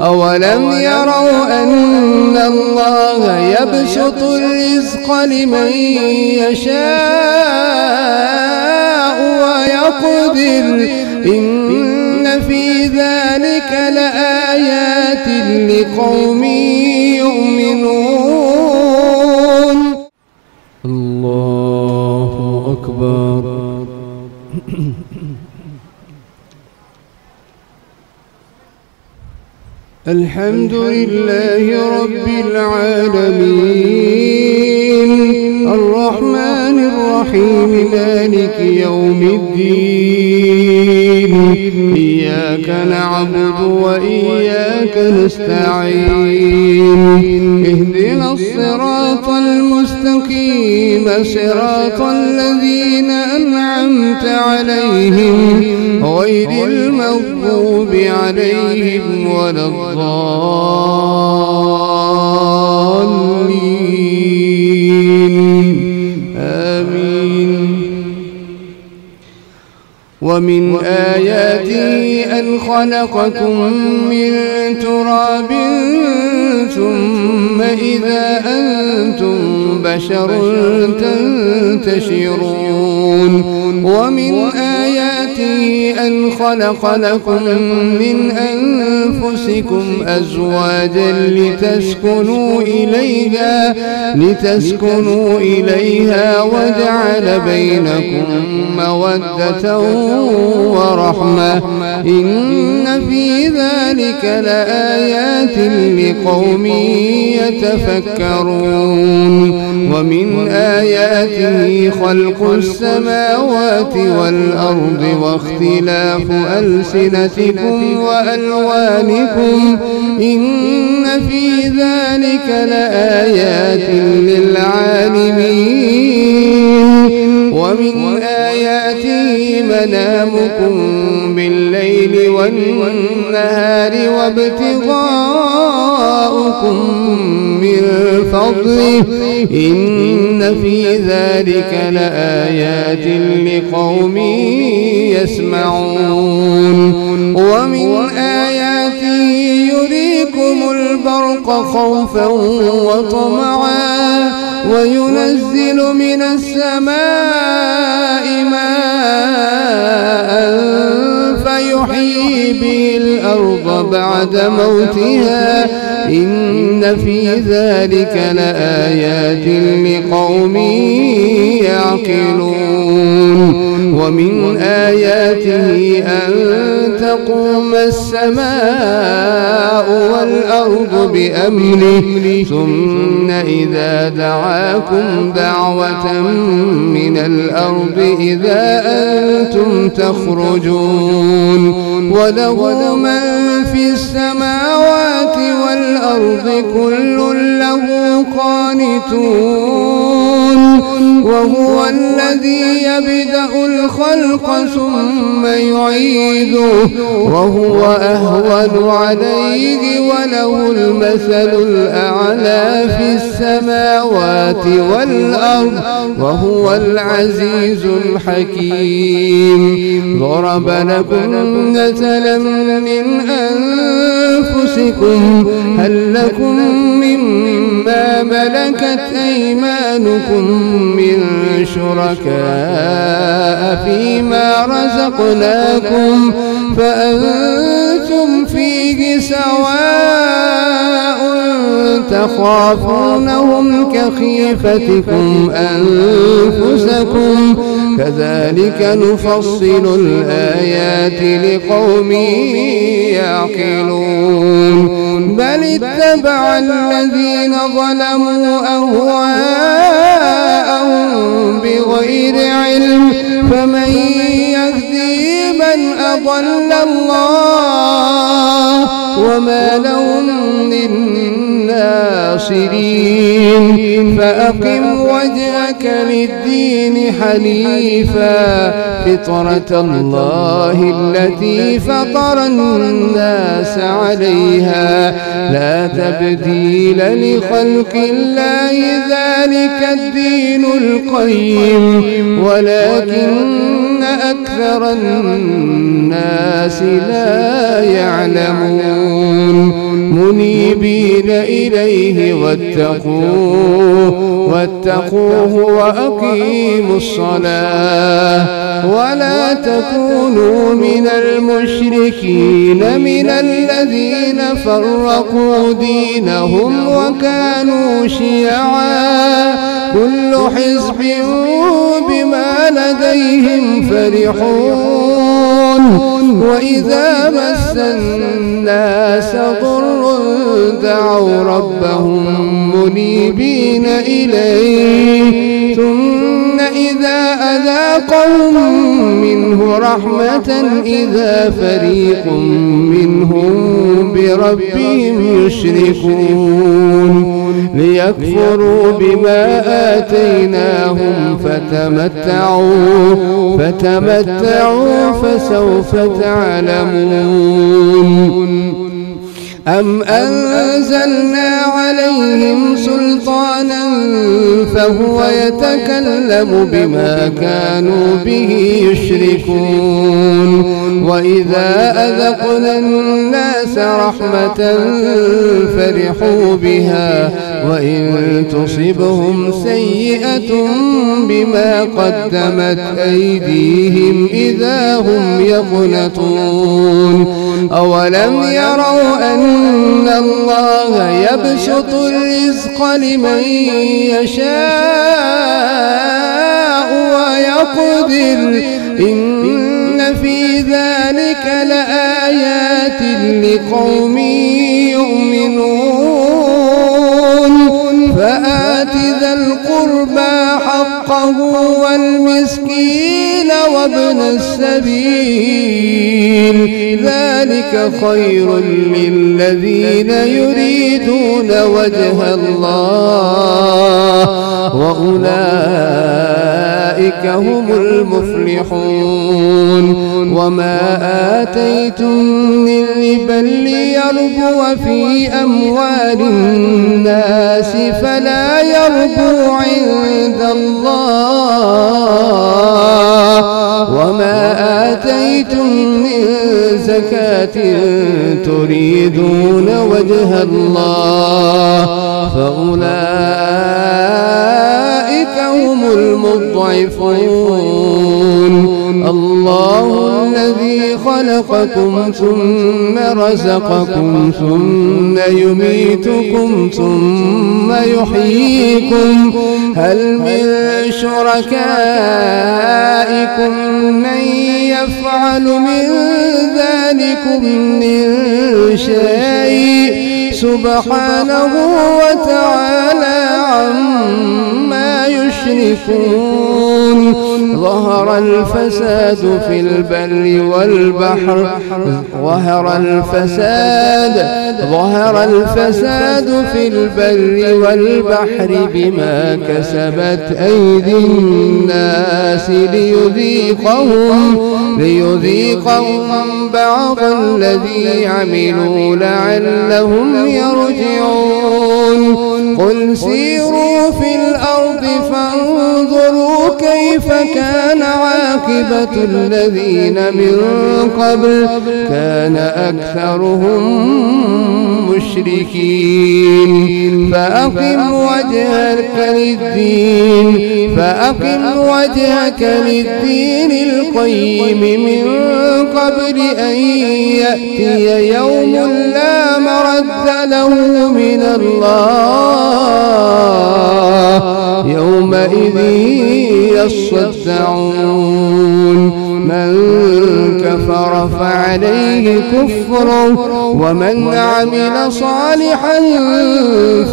أولم يروا أن الله يبسط الرزق لمن يشاء ويقدر إن في ذلك لآيات لقوم يؤمنون. الله أكبر. الحمد لله رب العالمين الرحمن الرحيم مالك يوم الدين إياك نعبد وإياك نستعين اهدنا الصراط المستقيم صراط الذين أنعمت عليهم غير المغضوب عليهم ولا الضالين آمين. ومن آياته أن خلقكم من تراب ثم إذا أنتم بشر تنتشرون. ومن آياته أن خلق لكم من أنفسكم أزواجا لتسكنوا إليها وجعل بينكم مودة ورحمة إن في ذلك لآيات لقوم يتفكرون. ومن آياته خلق السماوات والأرض واختلاف ألسنتكم وألوانكم إن في ذلك لآيات للعالمين. ومن آياته منامكم بالليل والنهار وابتغاؤكم من فضله إن في ذلك لآيات لقوم يسمعون. ومن آياته يريكم البرق خوفا وطمعا وينزل من السماء ماء فيحيي به الأرض بعد موتها إن في ذلك لآيات لقوم يعقلون. ومن آياته أن تقوم السماء والأرض بأمره ثم إذا دعاكم دعوة من الأرض إذا أنتم تخرجون. وله من في السماوات والأرض كل له قانتون. وهو الذي يبدأ الخلق ثم يعيده وهو أهون عليه وله المثل الأعلى في السماوات والأرض وهو العزيز الحكيم. ضرب لكم مثلا من أنفسكم هل لكم مما ملكت أيمانكم من شركاء فيما رزقناكم فأنتم فيه سواء تخافونهم كخيفتكم أنفسكم كذلك نفصل الآيات لقوم يعقلون. بل اتبع الذين ظلموا أهواءهم بغير علم فمن يهدي من أضل الله وما لهم من ناصرين. فأقم وجهك للدين حنيفا فطرة الله التي فطر الناس عليها لا تبديل لخلق الله ذلك الدين القيم ولكن أكثر الناس لا يعلمون منيبين إليه واتقوه وأقيموا الصلاة ولا تكونوا من المشركين من الذين فرقوا دينهم وكانوا شيعا كل حزب بما لديهم فرحون وإذا مس الناس ضر دعوا ربهم منيبين إليه ثم إذا أذاقهم منه رحمة إذا فريق منهم بربهم يشركون ليكفروا بما آتيناهم فتمتعوا فسوف تعلمون أم أنزلنا عليهم سلطانا فهو يتكلم بما كانوا به يشركون وإذا أذقنا الناس رحمة فرحوا بها وإن تصبهم سيئة بما قدمت أيديهم إذا هم يقنطون أولم يروا أن الله يبسط الرزق لمن يشاء ويقدر إن في ذلك لآيات لقوم يؤمنون فآت ذا القربى حقه والمسكين وابن السبيل ذلك خير للذين يريدون وجه الله وأولئك هم المفلحون وما آتيتم من ربا ليربو في أموال الناس فلا يربو عند الله وما آتيتم من زكاة تريدون وجه الله فأولئك هم المضعفون الله الذي خلقكم ثم رزقكم ثم يميتكم ثم يحييكم هل من شركائكم من يفعل من ذلكم من شيء سبحانه وتعالى عما يشركون ظهر الفساد في البر والبحر بما كسبت أيدي الناس ليذيقهم بعض الذي عملوا لعلهم يرجعون قل سيروا في الأرض فانظروا كيف كان عاقبة الذين من قبل كان أكثرهم مشركين فأقم وجهك للدين القيم من قبل أن يأتي يوم لا مرد له من الله يومئذ يصدعون من كفر فعليه كفره ومن عمل صالحا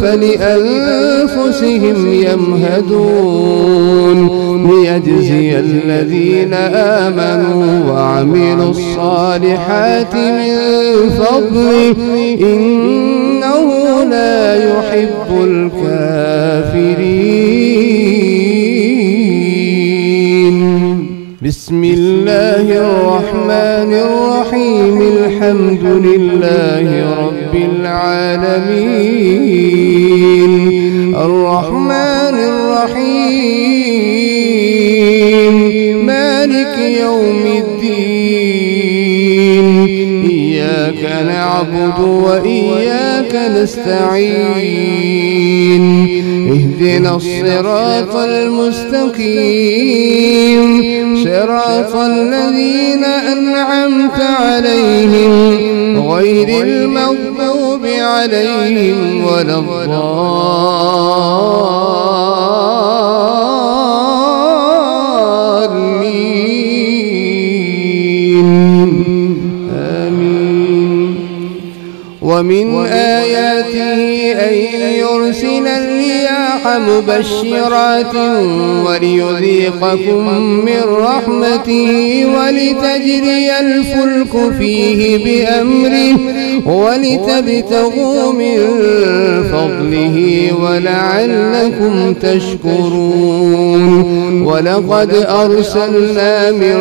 فلأنفسهم يمهدون ليجزي الذين آمنوا وعملوا الصالحات من فضله إنه لا يحب الكافرين بسم الله الرحمن الرحيم الحمد لله رب العالمين الرحمن الرحيم مالك يوم نعبد وإياك نستعين اهدنا الصراط المستقيم صراط الذين أنعمت عليهم غير المغضوب عليهم ولا الضالين آمين. ومن آياته أن يرسل الرياح مبشرات وليذيقكم من رحمته ولتجري الفلك فيه بأمره ولتبتغوا من فضله ولعلكم تشكرون. ولقد أرسلنا من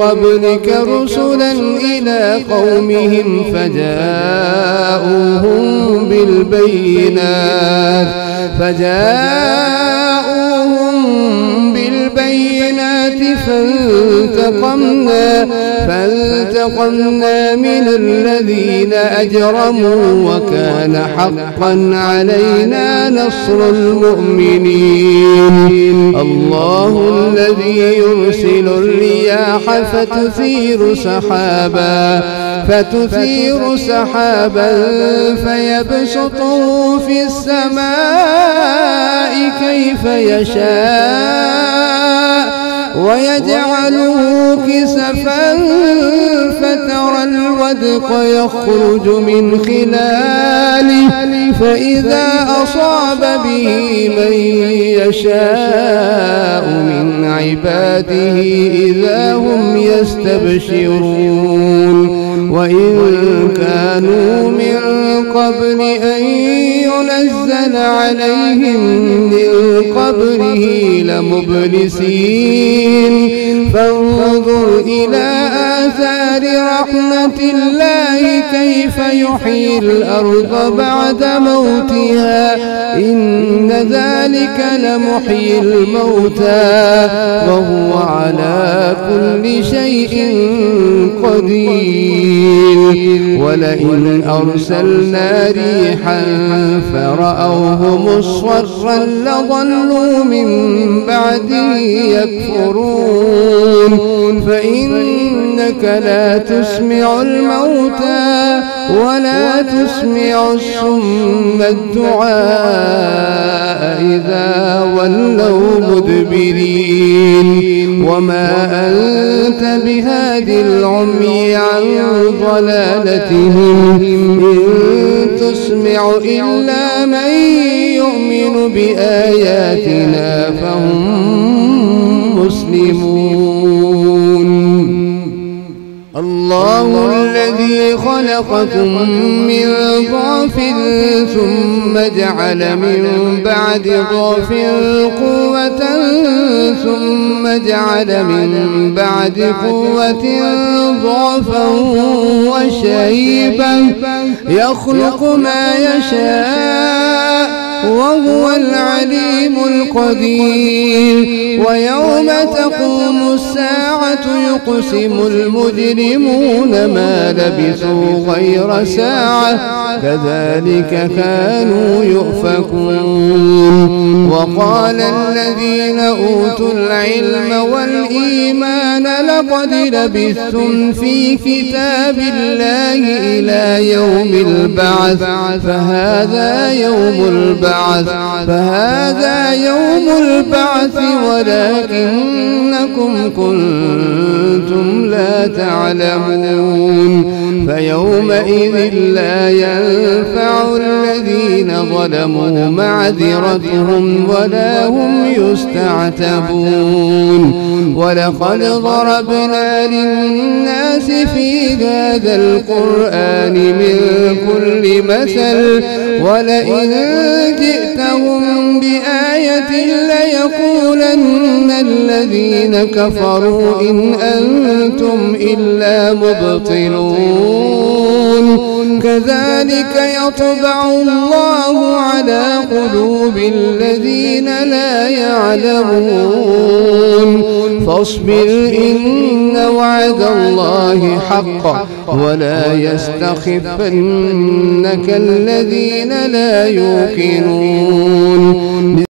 قبلك رسلا إلى قومهم فجاءوهم بالبينات فانتقمنا من الذين أجرموا وكان حقا علينا نصر المؤمنين. الله الذي يرسل الرياح فتثير سحابا فيبسطه في السماء كيف يشاء ويجعله كسفا فترى الودق يخرج من خلاله فإذا أصاب به من يشاء من عباده إذا هم يستبشرون. وإن كانوا من قبل أن ينزل عليهم من قبله لمبلسين. فانظر إلى آثار رحمة الله كيف يحيي الأرض بعد موتها إن ذلك لمحيي الموتى وهو على كل شيء قدير. ولئن أرسلنا ريحا فرأوه مصفرا لظلوا من بعده يكفرون. فإنك لا تسمع الموتى ولا تسمع الصم الدعاء إذا ولوا مدبرين. وما أنت بهادي العمي عن ضلالتهم إن تسمع إلا من يؤمن بآياتنا فهم مسلمون. الله الذي خلقكم من ضعف ثم جعل من بعد ضعف قوة ثم جعل من بعد قوة ضعفا وشيبا يخلق ما يشاء وهو العليم القدير. ويوم تقوم الساعة يقسم المجرمون ما لبثوا غير ساعة كذلك كانوا يؤفكون. وقال الذين أوتوا العلم والإيمان لقد لبثتم في كتاب الله إلى يوم البعث فهذا يوم البعث ولكنكم كنتم لا تعلمون. فيومئذ لا ينفع الذين ظلموا معذرتهم ولا هم يستعتبون. ولقد ضربنا للناس في هذا القرآن من كل مثل ولئن جئتهم بآية ليقولن الذين كفروا إن أنتم إلا مبطلون. كذلك يطبع الله على قلوب الذين لا يعلمون فاصبر إن وعد الله حق ولا يستخفنك الذين لا يوقنون